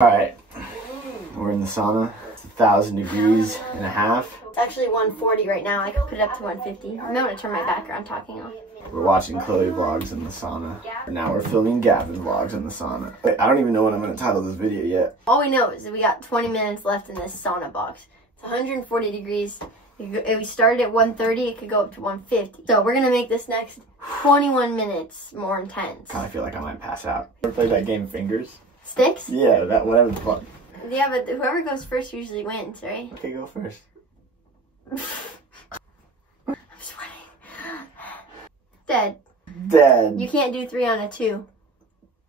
Alright, we're in the sauna. It's 1,000 degrees and a half. It's actually 140 right now. I could put it up to 150. I'm going to turn my background talking off. We're watching Chloe vlogs in the sauna. Now we're filming Gavin vlogs in the sauna. I don't even know what I'm going to title this video yet. All we know is that we got 20 minutes left in this sauna box. It's 140 degrees. If we started at 130, it could go up to 150. So we're going to make this next 21 minutes more intense. Kind of feel like I might pass out. Ever played that game Fingers? Sticks? Yeah, that whatever the fuck. Yeah, but whoever goes first usually wins, right? Okay, go first. I'm sweating. Dead. Dead. You can't do 3 on a 2.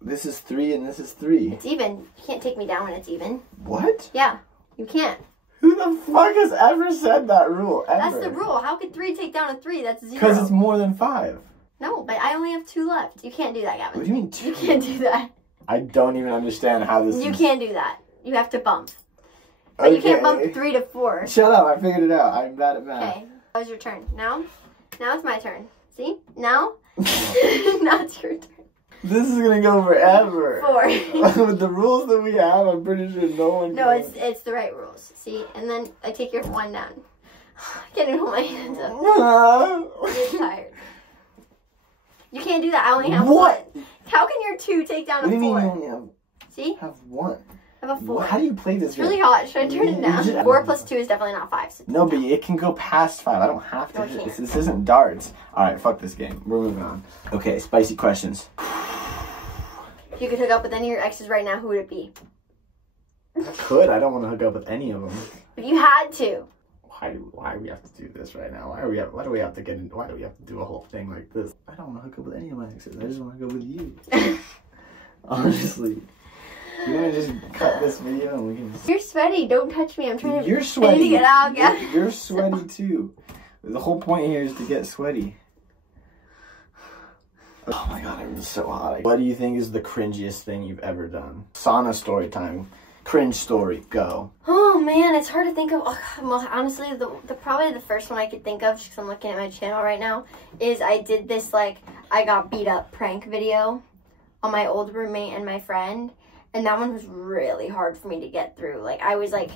This is 3 and this is 3. It's even. You can't take me down when it's even. What? Yeah, you can't. Who the fuck has ever said that rule? Ever? That's the rule. How could 3 take down a 3? That's 0. Because it's more than 5. No, but I only have 2 left. You can't do that, Gavin. What do you mean 2? You can't do that. I don't even understand how this You is... can't do that. You have to bump. But you can't bump 3 to 4. Shut up, I figured it out. I'm bad at math. Okay, that was your turn. Now it's my turn. See? Now? Now it's your turn. This is gonna go forever. 4. With the rules that we have, I'm pretty sure no one No, can. it's the right rules. See? And then I take your 1 down. I can't even hold my hands up. I'm tired. You can't do that. I only have what? 1. How can your 2 take down a 4? What do you mean you only have... See? Have 1. I have a 4. How do you play this It's really hot. Should I turn it down? 4 plus 2 is definitely not 5. So no, but it can go past 5. I don't have to. No, This isn't darts. Alright, fuck this game. We're moving on. Okay, spicy questions. if you could hook up with any of your exes right now, who would it be? I could. I don't want to hook up with any of them. If you had to. Why do we have to do this right now? Why do we have to get in? Why do we have to do a whole thing like this? I don't want to hook up with any of my exes. I just want to go with you. Honestly. You want to just cut this video and we can just... You're sweaty. Don't touch me. I'm trying to... You're sweaty. I need to get out, Gavin. You're sweaty too. The whole point here is to get sweaty. Oh my god, I'm so hot. What do you think is the cringiest thing you've ever done? Sauna story time. Cringe story. Go. Oh man, it's hard to think of. Well, honestly, probably the first one I could think of, just because I'm looking at my channel right now, is I did this, like, I got beat up prank video on my old roommate and my friend. And that one was really hard for me to get through. Like, I was, like,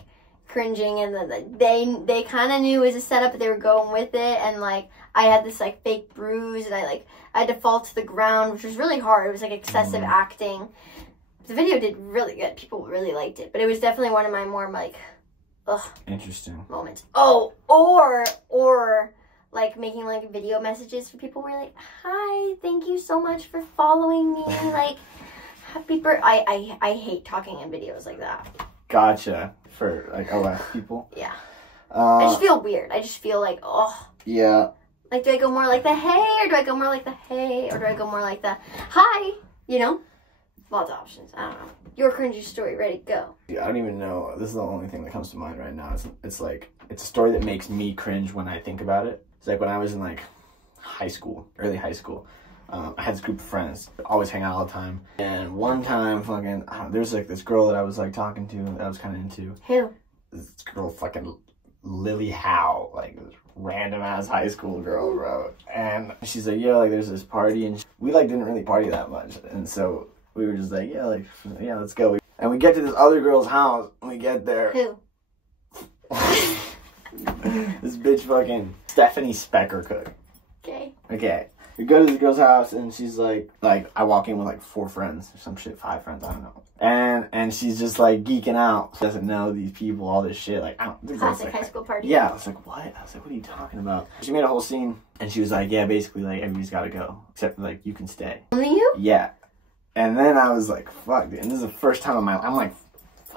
cringing, and then they kind of knew it was a setup, but they were going with it. And, like, I had this, like, fake bruise, and I had to fall to the ground, which was really hard. It was, like, excessive acting. The video did really good. People really liked it. But it was definitely one of my more, like, ugh. Interesting. Moments. Oh, or like, making, like, video messages for people where, like, hi, thank you so much for following me. Like, happy birthday. I hate talking in videos like that. Gotcha. For, like, OS people? Yeah. I just feel weird. I just feel like, oh. Yeah. Like, do I go more like the hey, or do I go more like the hey, or do I go more like the hi? You know? Lots of options. I don't know. Your cringy story. Ready, go. Dude, I don't even know. This is the only thing that comes to mind right now. It's like, it's a story that makes me cringe when I think about it. It's like when I was in, like, high school, early high school. I had this group of friends, always hang out all the time. And one time, fucking, there's like this girl that I was like talking to, that I was kind of into. Who? This girl, fucking Lily Howe, like this random ass high school girl, bro. And she's like, yo, like there's this party, and we like didn't really party that much, and so we were just like, yeah, let's go. And we get to this other girl's house, and we get there. Who? This bitch, fucking Stephanie Specker Cook. Okay. Okay. We go to this girl's house, and she's like, I walk in with, like, 4 friends, or some shit, 5 friends, I don't know. And she's just, like, geeking out. She doesn't know these people, all this shit, like, I don't... Classic high school party. Yeah, I was like, what? I was like, what are you talking about? She made a whole scene, and she was like, yeah, basically, like, everybody's gotta go, except, like, you can stay. Only you? Yeah. And then I was like, fuck, dude, and this is the first time in my life, I'm like,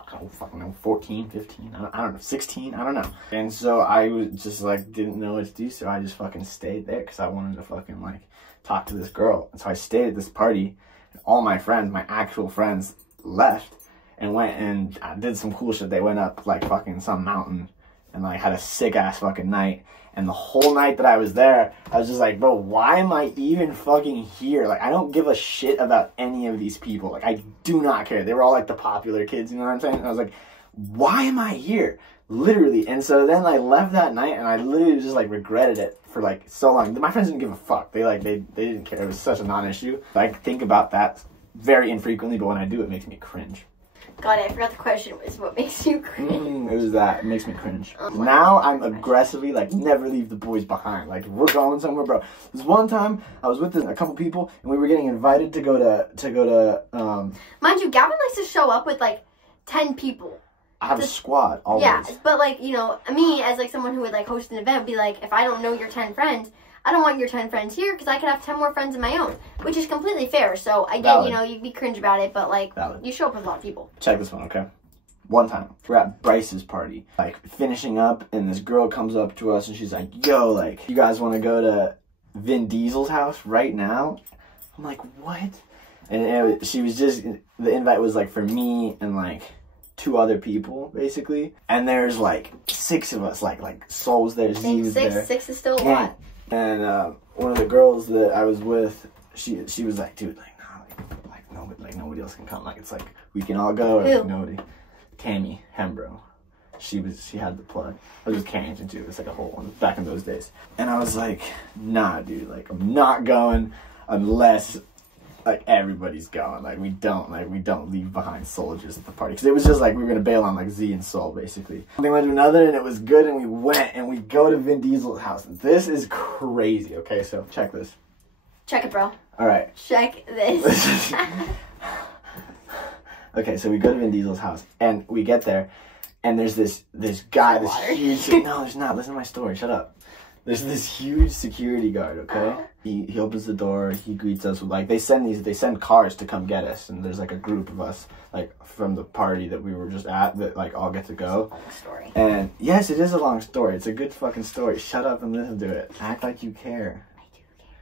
I don't fucking know, 14, 15, I don't know, 16, I don't know. And so I was just like, didn't know what to do, so I just fucking stayed there because I wanted to fucking like talk to this girl. And so I stayed at this party, and all my friends, my actual friends, left and went and did some cool shit. They went up like fucking some mountain and like had a sick ass fucking night. And the whole night that I was there, I was just like, bro, why am I even fucking here? Like, I don't give a shit about any of these people. Like, I do not care. They were all, like, the popular kids, you know what I'm saying? And I was like, why am I here? Literally. And so then I left that night, and I literally just, like, regretted it for, like, so long. My friends didn't give a fuck. They didn't care. It was such a non-issue. I think about that very infrequently, but when I do, it makes me cringe. God, I forgot the question was what makes you cringe. It was that. It makes me cringe. Now I'm aggressively like never leave the boys behind. Like if we're going somewhere, bro. This one time I was with a couple people and we were getting invited to go to Mind you, Gavin likes to show up with like 10 people. I have a squad always. Yeah, but like, you know, me as like someone who would like host an event would be like, if I don't know your 10 friends, I don't want your 10 friends here because I could have 10 more friends of my own, which is completely fair. So I get, you know, you'd be cringe about it, but like, you show up with a lot of people. Check this one, okay? One time, we're at Bryce's party, like finishing up, and this girl comes up to us and she's like, yo, like, you guys want to go to Vin Diesel's house right now? I'm like, what? And she was just, the invite was like for me and like 2 other people, basically. And there's like 6 of us, like Soul's there, Z was there. 6 is still a lot. And one of the girls that I was with, she was like, dude, like, nah, like nobody else can come. Like, it's like we can all go, or like, nobody. Tammy Hembro, she had the plug. I was just can't too. It's like a whole one back in those days. And I was like, nah, dude, like I'm not going unless like everybody's going. Like we don't leave behind soldiers at the party, because it was just like we were gonna bail on like Z and Soul basically. Something went to another, and it was good, and we went and we go to Vin Diesel's house. This is crazy. Okay, so check this. Check it, bro. All right. Check this. Okay, so we go to Vin Diesel's house, and we get there, and there's this guy, this huge. No, there's not. Listen to my story. Shut up. There's this huge security guard, okay? He opens the door, he greets us with, like, they send cars to come get us, and there's, like, a group of us, like, from the party that we were just at that, like, all get to go. Long story. And, yes, it is a long story. It's a good fucking story. Shut up and listen to it. Act like you care. I do care.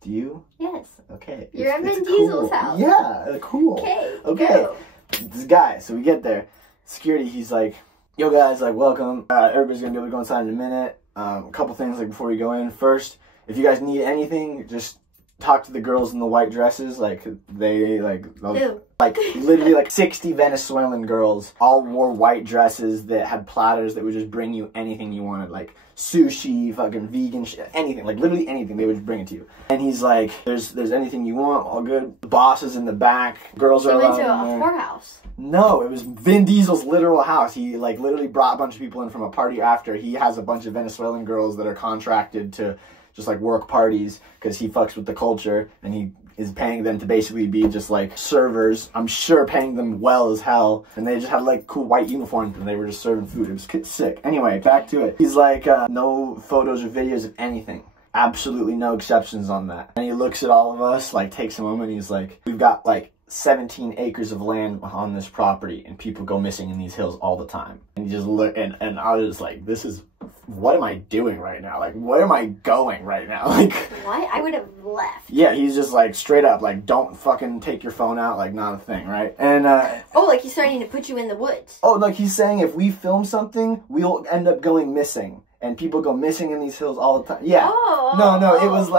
Do you? Yes. Okay. You're at Vin Diesel's house. Yeah, cool. Okay. Go. This guy, so we get there. Security, he's like, yo, guys, like, welcome. Everybody's gonna be able to go inside in a minute. A couple things like before we go in. First, if you guys need anything, just talk to the girls in the white dresses. Like they like literally like 60 Venezuelan girls all wore white dresses that had platters that would just bring you anything you wanted, like sushi, fucking vegan shit, anything, like literally anything. They would just bring it to you. And he's like, there's anything you want, all good. The boss is in the back. Girls are allowed. You went to a whorehouse. No, it was Vin Diesel's literal house. He like literally brought a bunch of people in from a party after. He has a bunch of Venezuelan girls that are contracted to just like work parties because he fucks with the culture, and he is paying them to basically be just like servers. I'm sure paying them well as hell. And they just had like cool white uniforms and they were just serving food. It was sick. Anyway, back to it. He's like, no photos or videos of anything. Absolutely no exceptions on that. And he looks at all of us, like takes a moment, and he's like, we've got like 17 acres of land on this property, and people go missing in these hills all the time. And you just look, and I was like, this is, what am I doing right now? Like, where am I going right now? Like, what? I would have left. Yeah, he's just like straight up, like, don't fucking take your phone out, like, not a thing, right? And oh, like he's starting to put you in the woods. Oh, like he's saying if we film something, we'll end up going missing, and people go missing in these hills all the time. Yeah. No, it was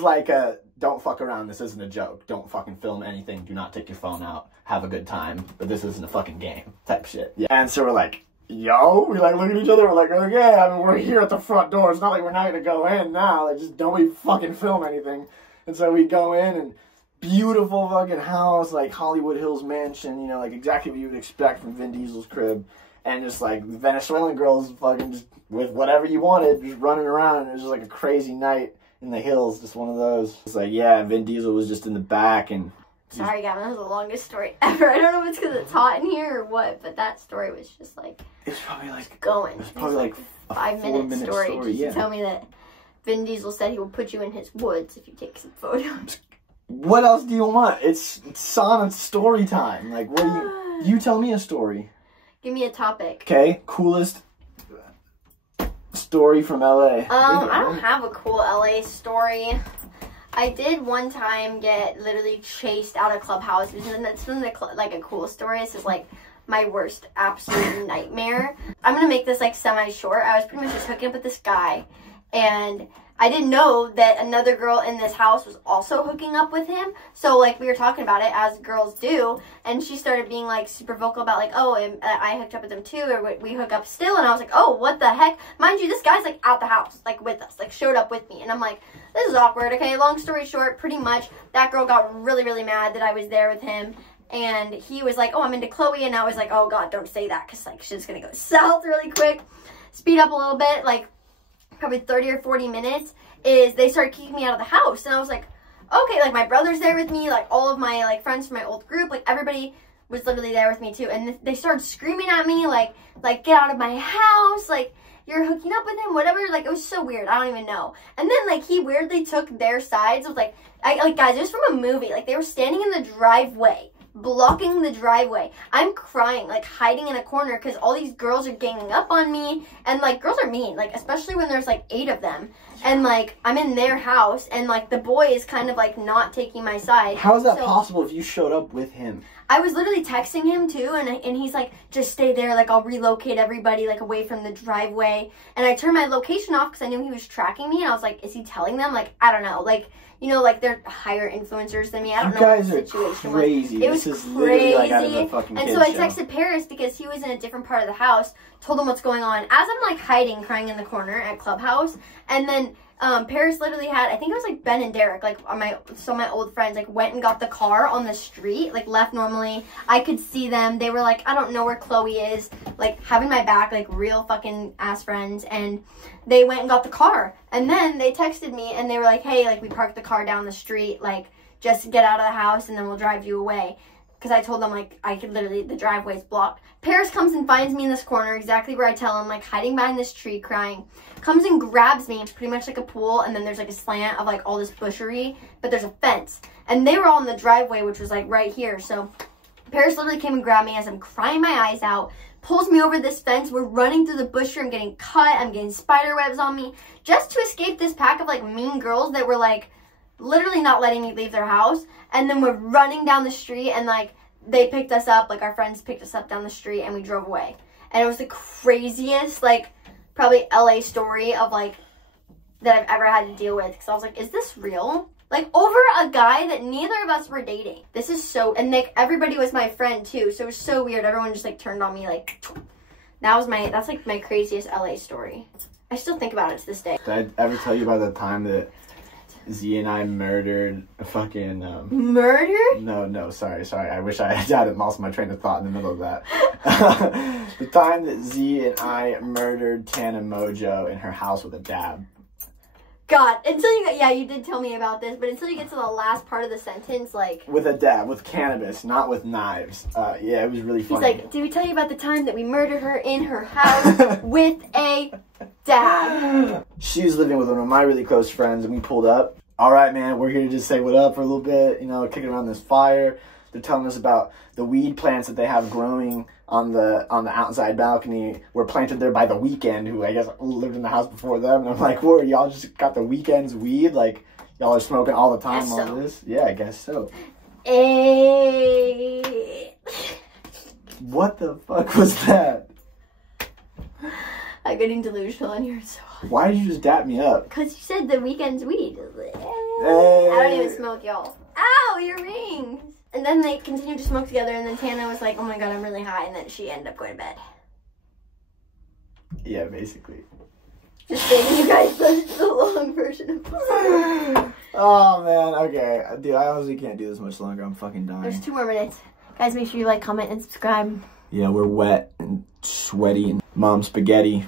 like a, don't fuck around, this isn't a joke. Don't fucking film anything. Do not take your phone out. Have a good time. But this isn't a fucking game. Type shit. Yeah. And so we're like, yo, we like look at each other, we're like, okay, I mean, we're here at the front door. It's not like we're not gonna go in now. Like, just don't we fucking film anything. And so we go in, and beautiful fucking house, like Hollywood Hills mansion, you know, like exactly what you would expect from Vin Diesel's crib. And just like Venezuelan girls fucking just with whatever you wanted, just running around. It was just like a crazy night in the hills, just one of those. It's like, yeah, Vin Diesel was just in the back, and sorry, Gavin, that was the longest story ever. I don't know if it's because it's hot in here or what, but that story was just like, it's probably like going. It was probably like a 5-minute story. Just yeah. to tell me that Vin Diesel said he will put you in his woods if you take some photos. What else do you want? It's Sauna Storytime. Like, what do you tell me a story? Give me a topic. Okay, coolest story from LA. I don't have a cool LA story. I did one time get literally chased out of Clubhouse, and that's from like a cool story. This is like my worst absolute nightmare. I'm gonna make this like semi-short. I was pretty much just hooking up with this guy, and I didn't know that another girl in this house was also hooking up with him. So, like, we were talking about it, as girls do, and she started being, like, super vocal about, like, oh, I hooked up with him too, or we hook up still, and I was like, oh, what the heck? Mind you, this guy's, like, at the house, like, with us, like, showed up with me, and I'm like, this is awkward, okay? Long story short, pretty much, that girl got really, really mad that I was there with him, and he was like, oh, I'm into Chloe, and I was like, oh god, don't say that, because like shit's gonna go south really quick. Speed up a little bit, like probably 30 or 40 minutes, is they started kicking me out of the house, and I was like, okay, like my brother's there with me, like all of my like friends from my old group, like everybody was literally there with me too, and they started screaming at me like get out of my house, like you're hooking up with him, whatever. Like it was so weird, I don't even know. And then like he weirdly took their sides of like guys, it was from a movie. Like they were standing in the driveway, blocking the driveway. I'm crying, like hiding in a corner because all these girls are ganging up on me, and like girls are mean, like especially when there's like 8 of them, and like I'm in their house, and like the boy is kind of like not taking my side. How is that possible if you showed up with him? I was literally texting him too, and he's like, just stay there, like I'll relocate everybody like away from the driveway. And I turned my location off because I knew he was tracking me, and I was like, is he telling them? Like I don't know, like you know, like they're higher influencers than me. I don't know what the situation was. Crazy. It was this is crazy. Literally like out of a fucking and kid so I show. texted Paris because he was in a different part of the house, told him what's going on. As I'm like hiding, crying in the corner at Clubhouse, and then Paris literally had, I think it was like Ben and Derek, like my old friends, like went and got the car on the street, like left normally. I could see them. They were like, I don't know where Chloe is, like having my back, like real fucking ass friends. And they went and got the car. And then they texted me and they were like, hey, like we parked the car down the street, like just get out of the house and then we'll drive you away. Because I told them like I could literally, the driveway's blocked. Paris comes and finds me in this corner, exactly where I tell him, like hiding behind this tree crying. Comes and grabs me, pretty much like a pool, and then there's like a slant of like all this bushery, but there's a fence. And they were all in the driveway, which was like right here. So Paris literally came and grabbed me as I'm crying my eyes out, pulls me over this fence. We're running through the bushery. I'm getting cut. I'm getting spider webs on me just to escape this pack of like mean girls that were like literally not letting me leave their house. And then we're running down the street, and like they picked us up, like our friends picked us up down the street, and we drove away. And it was the craziest, like probably LA story of like that I've ever had to deal with, because I was like, is this real? Like over a guy that neither of us were dating. This is so, and like everybody was my friend too, so it was so weird. Everyone just like turned on me, like that's like my craziest LA story. I still think about it to this day. Did I ever tell you about the time that Z and I murdered a fucking Murder? No, sorry. I wish I hadn't lost my train of thought in the middle of that. The time that Z and I murdered Tana Mojo in her house with a dab. God, until you got, yeah, you did tell me about this, but until you get to the last part of the sentence, like with a dab, with cannabis, not with knives. Yeah, it was really funny. He's like, did we tell you about the time that we murdered her in her house with a dab? She's living with one of my really close friends, and we pulled up. All right, man, we're here to just say what up for a little bit, you know, kicking around this fire. They're telling us about the weed plants that they have growing on the outside balcony were planted there by the Weeknd, who I guess lived in the house before them. And I'm like, whoa, y'all just got the Weeknd's weed? Like, y'all are smoking all the time on this? Yeah, I guess so. What the fuck was that? I'm getting delusional and you're so hot. Why did you just dap me up? Because you said the Weeknd's weed. Hey. I don't even smoke, y'all. Ow, your rings. And then they continued to smoke together, and then Tana was like, oh my god, I'm really high, and then she ended up going to bed. Yeah, basically. Just saying, you guys, that's the long version of this. Oh, man, okay. Dude, I honestly can't do this much longer. I'm fucking dying. There's 2 more minutes. Guys, make sure you like, comment, and subscribe. Yeah, we're wet and sweaty and mom spaghetti.